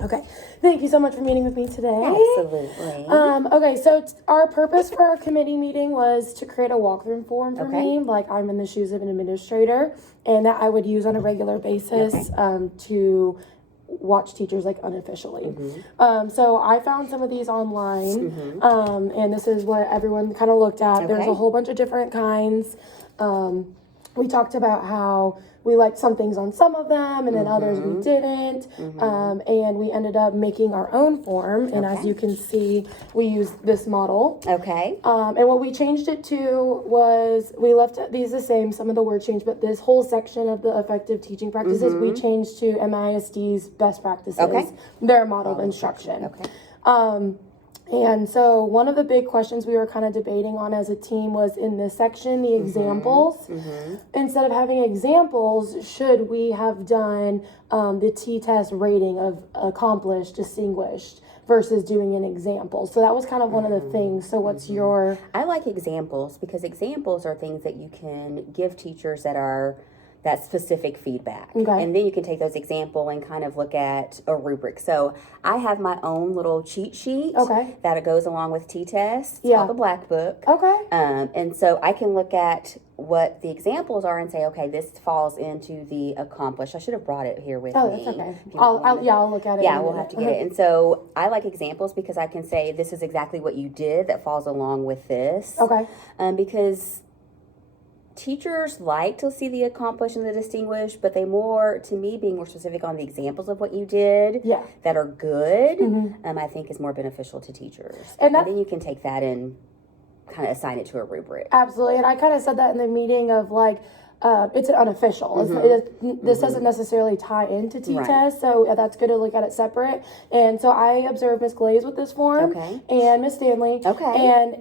Okay. Thank you so much for meeting with me today. Absolutely. Okay, so our purpose for our committee meeting was to create a walkthrough form for me, like I'm in the shoes of an administrator, and that I would use on a regular basis to watch teachers like unofficially. So I found some of these online, and this is what everyone kind of looked at. There's a whole bunch of different kinds. We talked about how we liked some things on some of them and then others we didn't. And we ended up making our own form. And as you can see, we used this model. Okay. And what we changed it to was we left these the same, some of the words changed, but this whole section of the effective teaching practices we changed to MISD's best practices, their model of instruction. And so one of the big questions we were kind of debating on as a team was in this section, the examples. Instead of having examples, should we have done the T-test rating of accomplished, distinguished, versus doing an example? So that was kind of one of the things. So what's your... I like examples because examples are things that you can give teachers that specific feedback. And then you can take those example and kind of look at a rubric. So I have my own little cheat sheet that goes along with T-test. It's called the Black Book. And so I can look at what the examples are and say, okay, this falls into the accomplished. I should have brought it here with me. That's okay. I'll look at it. Yeah, we'll have to get it. And so I like examples because I can say this is exactly what you did that falls along with this. Because teachers like to see the accomplished and the distinguished, but being more specific on the examples of what you did that are good, I think is more beneficial to teachers. And then you can take that and kind of assign it to a rubric. Absolutely. And I kind of said that in the meeting of like, it's an unofficial. This doesn't necessarily tie into T-test, so that's good to look at it separate. And so I observed Miss Glaze with this form and Miss Stanley. And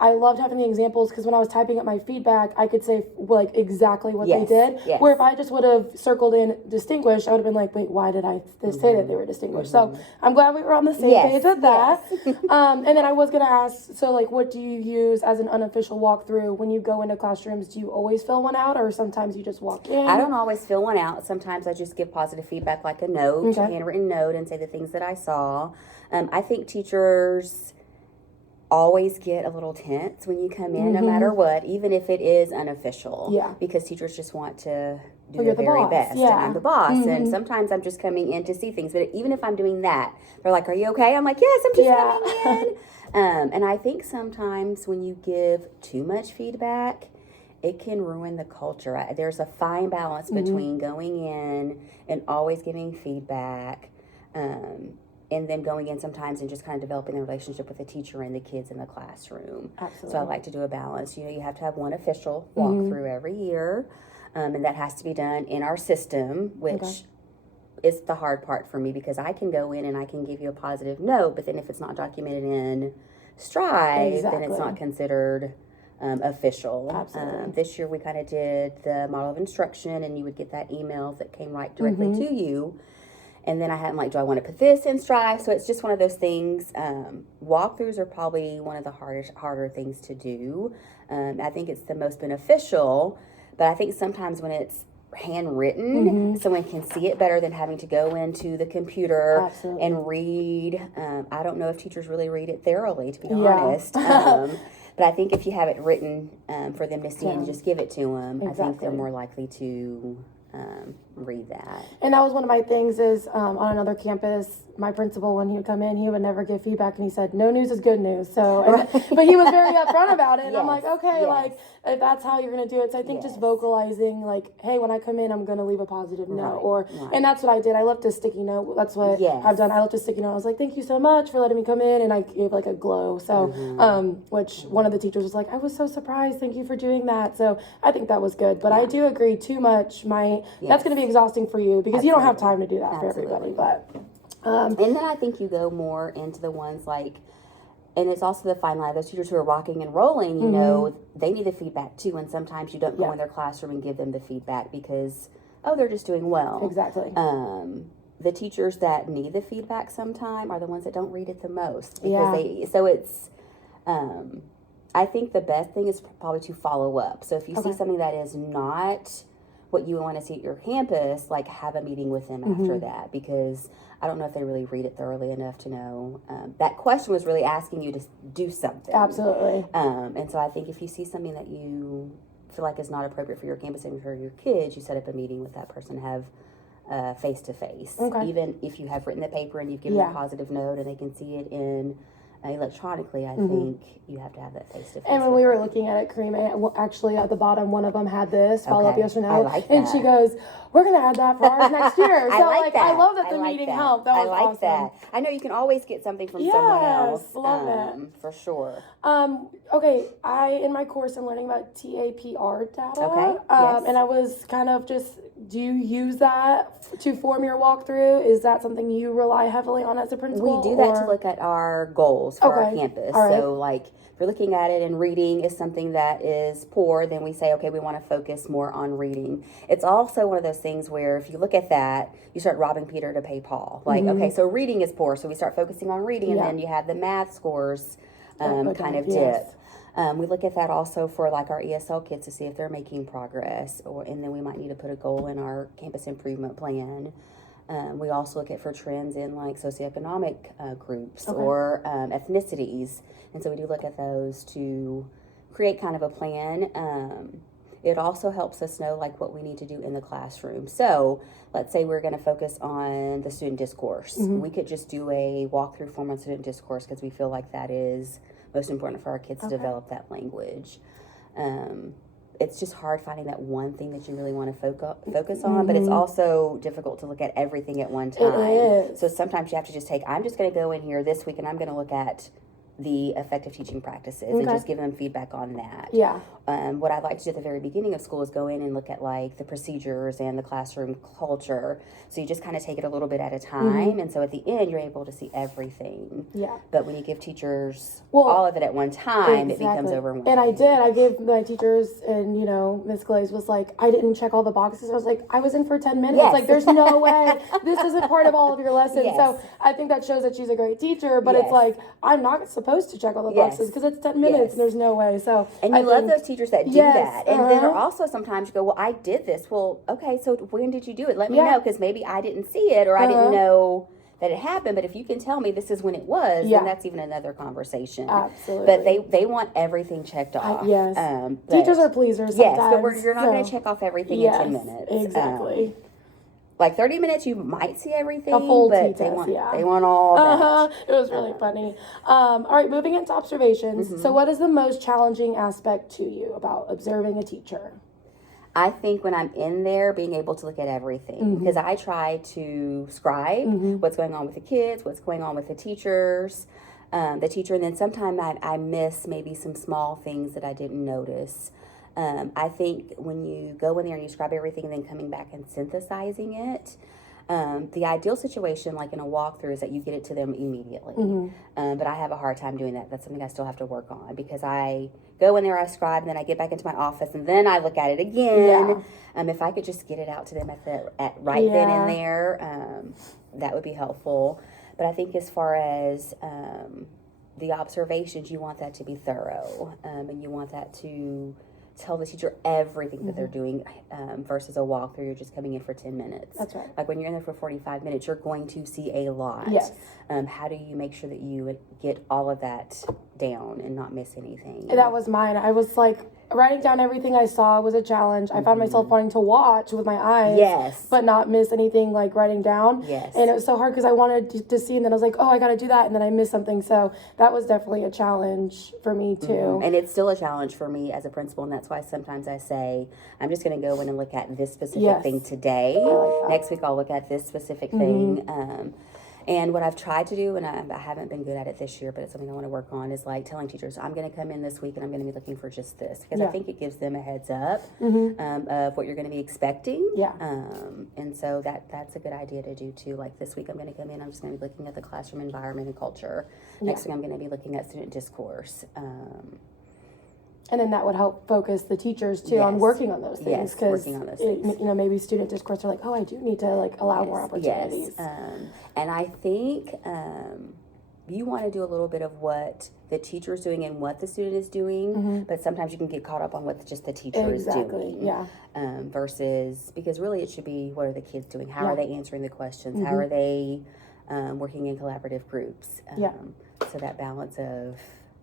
I loved having the examples because when I was typing up my feedback, I could say like exactly what they did. Where if I just would have circled in distinguished, I would have been like, wait, why did I say that they were distinguished? So I'm glad we were on the same page with that. And then I was going to ask, so like what do you use as an unofficial walkthrough when you go into classrooms? Do you always fill one out, or sometimes you just walk in? I don't always fill one out. Sometimes I just give positive feedback like a note, a handwritten note, and say the things that I saw. I think teachers always get a little tense when you come in, no matter what, even if it is unofficial. Because teachers just want to do their very best. And I'm the boss. And sometimes I'm just coming in to see things. But even if I'm doing that, they're like, are you okay? I'm like, yes, I'm just coming in. And I think sometimes when you give too much feedback, it can ruin the culture. There's a fine balance between going in and always giving feedback, and then going in sometimes and just kind of developing the relationship with the teacher and the kids in the classroom. So I like to do a balance. You have to have one official walkthrough every year, and that has to be done in our system, which is the hard part for me because I can go in and I can give you a positive note, but then if it's not documented in Strive, then it's not considered official. This year we kind of did the model of instruction, and you would get that email that came right directly to you. And then I had like, do I want to put this in Strive? So it's just one of those things. Walkthroughs are probably one of the harder things to do. I think it's the most beneficial, but I think sometimes when it's handwritten, someone can see it better than having to go into the computer and read. I don't know if teachers really read it thoroughly, to be honest. But I think if you have it written for them to see and just give it to them, I think they're more likely to read that. And that was one of my things is on another campus, my principal, when he would come in, he would never give feedback, and he said, no news is good news. So, but he was very upfront about it. And I'm like, okay, like if that's how you're going to do it. So I think just vocalizing like, hey, when I come in, I'm going to leave a positive note. And that's what I did. I left a sticky note. That's what I've done. I left a sticky note. I was like, thank you so much for letting me come in. And I gave like a glow. So, which one of the teachers was like, I was so surprised. Thank you for doing that. So I think that was good. But I do agree too much. That's going to be exhausting for you because you don't have time to do that for everybody. But and then I think you go more into the ones like, and it's also the fine line. Those teachers who are rocking and rolling, you know, they need the feedback too. And sometimes you don't go in their classroom and give them the feedback because, they're just doing well. Exactly. The teachers that need the feedback sometime are the ones that don't read it the most. So it's, I think the best thing is probably to follow up. So if you see something that is not what you want to see at your campus, like have a meeting with them after that, because I don't know if they really read it thoroughly enough to know. That question was really asking you to do something. Absolutely. And so I think if you see something that you feel like is not appropriate for your campus and for your kids, you set up a meeting with that person, have face-to-face. Okay. Even if you have written the paper and you've given a positive note and they can see it in electronically, I think you have to have that face-to-face. And when we were looking at it, Karima, actually at the bottom, one of them had this follow-up yes or no. I like that. And she goes, we're going to add that for ours next year. So, I like that. I love that the meeting helped. That was awesome. That. I know you can always get something from someone else. Love that. For sure. Okay, in my course, I'm learning about TAPR data. Okay, And I was kind of just, do you use that to form your walkthrough? Is that something you rely heavily on as a principal? We do that to look at our goals for our campus. All right. So, like, if you're looking at it and reading is something that is poor, then we say, okay, we want to focus more on reading. It's also one of those things where if you look at that, you start robbing Peter to pay Paul. Like, okay, so reading is poor, so we start focusing on reading, and then you have the math scores kind of dip. We look at that also for like our ESL kids to see if they're making progress, and then we might need to put a goal in our campus improvement plan. We also look at for trends in like socioeconomic groups or ethnicities, and so we do look at those to create kind of a plan. It also helps us know like what we need to do in the classroom. So let's say we're going to focus on the student discourse. We could just do a walkthrough form on student discourse because we feel like that is most important for our kids to develop that language. It's just hard finding that one thing that you really want to focus on, but it's also difficult to look at everything at one time. It is. So sometimes you have to just I'm just going to go in here this week and I'm going to look at the effective teaching practices and just give them feedback on that. Yeah. What I'd like to do at the very beginning of school is go in and look at like the procedures and the classroom culture. So you just kind of take it a little bit at a time. And so at the end, you're able to see everything. Yeah. But when you give teachers all of it at one time, it becomes overwhelming. And I gave my teachers, and Ms. Glaze was like, I didn't check all the boxes. I was like, I was in for 10 minutes. Yes. Like, there's no way this isn't part of all of your lessons. Yes. So I think that shows that she's a great teacher, but it's like, I'm not supposed to check all the boxes because it's 10 minutes and there's no way. So and I love those teachers that do that. And then also sometimes you go, well, I did this. Well, okay, so when did you do it? Let me know, because maybe I didn't see it or I didn't know that it happened. But if you can tell me this is when it was, then that's even another conversation. Absolutely. But they want everything checked off. Teachers are pleasers sometimes. Yes, but you're not going to check off everything in 10 minutes. Exactly. Like 30 minutes, you might see everything, a full but they want all that. It was really funny. All right, moving into observations. So what is the most challenging aspect to you about observing a teacher? I think when I'm in there, being able to look at everything, because I try to scribe what's going on with the kids, what's going on with the teachers, and then sometimes I miss maybe some small things that I didn't notice. I think when you go in there and you scribe everything and then coming back and synthesizing it, the ideal situation, like in a walkthrough, is that you get it to them immediately. But I have a hard time doing that. That's something I still have to work on, because I go in there, I scribe, and then I get back into my office, and then I look at it again. If I could just get it out to them right then and there, that would be helpful. But I think as far as the observations, you want that to be thorough, and you want that to tell the teacher everything that they're doing, versus a walkthrough, you're just coming in for 10 minutes. That's right. Like when you're in there for 45 minutes, you're going to see a lot. Yes. How do you make sure that you get all of that down and not miss anything? That was mine. I was like, writing down everything I saw was a challenge. I found myself wanting to watch with my eyes, but not miss anything, like writing down. And it was so hard because I wanted to see, and then I was like, oh, I got to do that, and then I missed something. So that was definitely a challenge for me too. And it's still a challenge for me as a principal, and that's why sometimes I say, I'm just going to go in and look at this specific thing today. Next week I'll look at this specific thing. And what I've tried to do, and I haven't been good at it this year, but it's something I want to work on, is like telling teachers, I'm going to come in this week and I'm going to be looking for just this. Because I think it gives them a heads up of what you're going to be expecting. And so that's a good idea to do too. Like this week I'm going to come in, I'm just going to be looking at the classroom environment and culture. Next week I'm going to be looking at student discourse. And then that would help focus the teachers too on working on those things, because maybe student discourse are like, oh, I do need to like allow more opportunities. And I think you want to do a little bit of what the teacher is doing and what the student is doing, but sometimes you can get caught up on what just the teacher is doing. Yeah. Versus, because really it should be, what are the kids doing? How are they answering the questions? How are they working in collaborative groups? So that balance of...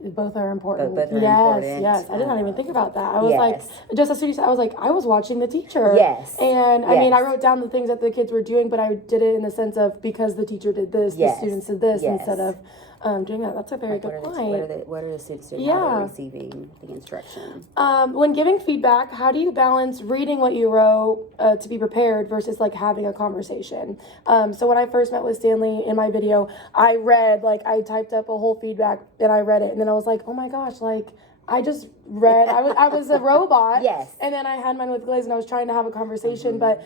Both are important. Both are important. Yes. I did not even think about that. I was like, just as soon as I was like, I was watching the teacher. Yes. And I mean, I wrote down the things that the kids were doing, but I did it in the sense of because the teacher did this, the students did this instead of doing that. That's a very good point. What are the students doing? How are they receiving the instruction? When giving feedback, how do you balance reading what you wrote to be prepared versus like having a conversation? So when I first met with Stanley in my video, I read, like I typed up a whole feedback and I read it, and then I was like, oh my gosh, like I just read, I was a robot. Yes. And then I had mine with Glaze and I was trying to have a conversation, but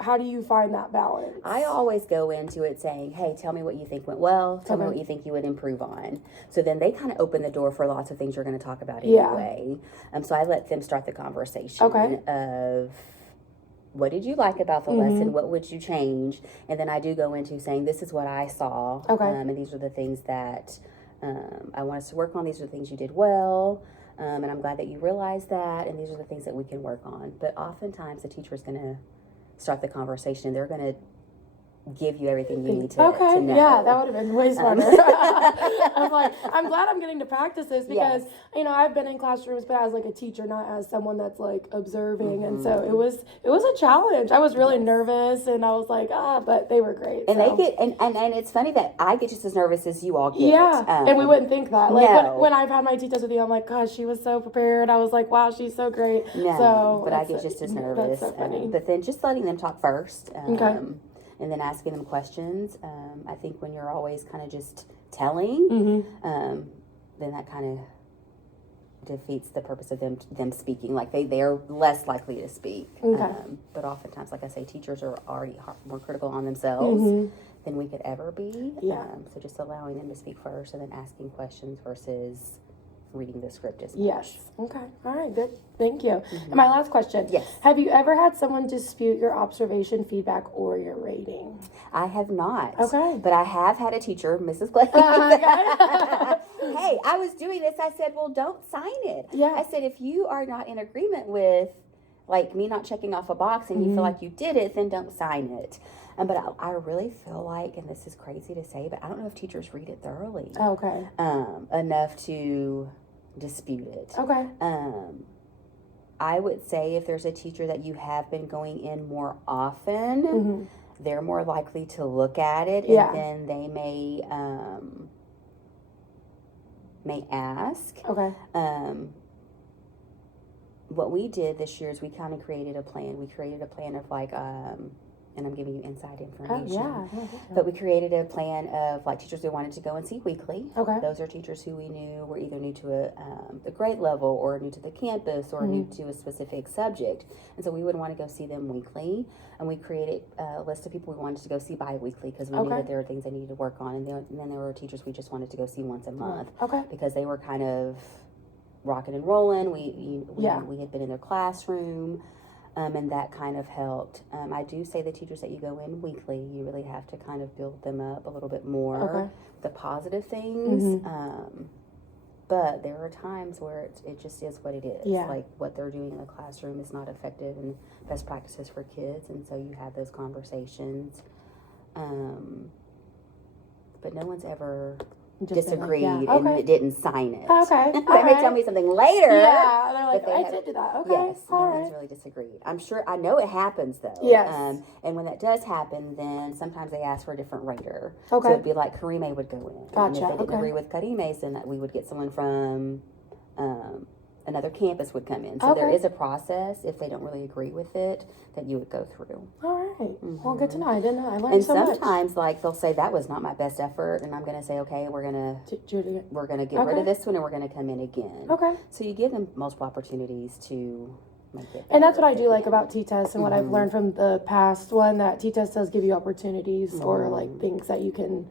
how do you find that balance? I always go into it saying, hey, tell me what you think went well. Tell me what you think you would improve on. So then they kind of open the door for lots of things you're going to talk about anyway. So I let them start the conversation of what did you like about the lesson? What would you change? And then I do go into saying, this is what I saw. And these are the things that I want us to work on. These are the things you did well. And I'm glad that you realized that. And these are the things that we can work on. But oftentimes the teacher is going to start the conversation and they're going to give you everything you need to know. Yeah, that would have been way smarter. I'm like, I'm glad I'm getting to practice this because, you know, I've been in classrooms, but as like a teacher, not as someone that's like observing. And so it was a challenge. I was really nervous and I was like, but they were great. And they get, and it's funny that I get just as nervous as you all get. Yeah, and we wouldn't think that. Like when I've had my T-test with you, I'm like, gosh, she was so prepared. I was like, wow, she's so great. But I get just as nervous. That's so funny. But then just letting them talk first. And then asking them questions. I think when you're always kind of just telling, then that kind of defeats the purpose of them speaking. Like they're less likely to speak. But oftentimes, like I say, teachers are already more critical on themselves than we could ever be. So just allowing them to speak first and then asking questions versus reading the script as much. Yes. Okay. All right. Good. Thank you. And my last question. Yes. Have you ever had someone dispute your observation, feedback, or your rating? I have not. Okay. But I have had a teacher, Mrs. Glaze. Hey, I was doing this. I said, well, don't sign it. Yeah. I said, if you are not in agreement with, like, me not checking off a box and you feel like you did it, then don't sign it. But I really feel like, and this is crazy to say, but I don't know if teachers read it thoroughly. Okay. Enough to dispute it. Okay. I would say if there's a teacher that you have been going in more often, they're more likely to look at it, and then they may ask. Okay. What we did this year is we kind of created a plan. We created a plan of like, and I'm giving you inside information. Oh, yeah. But we created a plan of like teachers we wanted to go and see weekly. Okay. Those are teachers who we knew were either new to the grade level or new to the campus or new to a specific subject. And so we would want to go see them weekly. And we created a list of people we wanted to go see bi-weekly because we knew that there were things they needed to work on. And then there were teachers we just wanted to go see once a month. Okay. Because they were kind of rocking and rolling. We had been in their classroom. And that kind of helped. I do say the teachers that you go in weekly, you really have to kind of build them up a little bit more, the positive things. But there are times where it just is what it is. Yeah. Like what they're doing in the classroom is not effective and best practices for kids. And so you have those conversations. But no one's ever disagreed and didn't sign it. Okay. They may tell me something later. Yeah, they're like, I did do that. Okay. Yes, no one's really disagreed. I know it happens though. Yes. And when that does happen, then sometimes they ask for a different rater. Okay. So it'd be like Karime would go in. Gotcha. And if they didn't agree with Karime's, then we would get someone from another campus would come in. So there is a process if they don't really agree with it that you would go through. All right. Well, good to know. I didn't know. I learned so much. And sometimes, like, they'll say that was not my best effort, and I'm going to say, okay, we're going to get rid of this one, and we're going to come in again. Okay. So you give them multiple opportunities to make it better. And that's what I do like about T-Test and what I've learned from the past one, that T-Test does give you opportunities or like things that you can,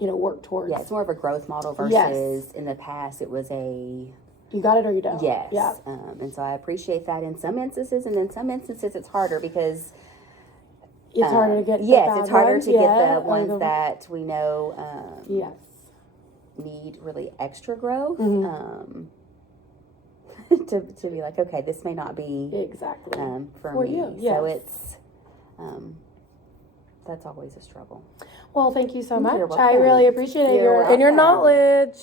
work towards. Yeah, it's more of a growth model versus in the past it was you got it or you don't. Yes. Yeah. And so I appreciate that in some instances, and in some instances it's harder because It's harder to get yes, the bad it's harder ones, to get yeah, the ones that we know yes. need really extra growth. Mm-hmm. To be like, okay, this may not be exactly for me. you. Yes. So it's that's always a struggle. Well, thank you so You're much. welcome. I really appreciate it You're and your welcome. knowledge.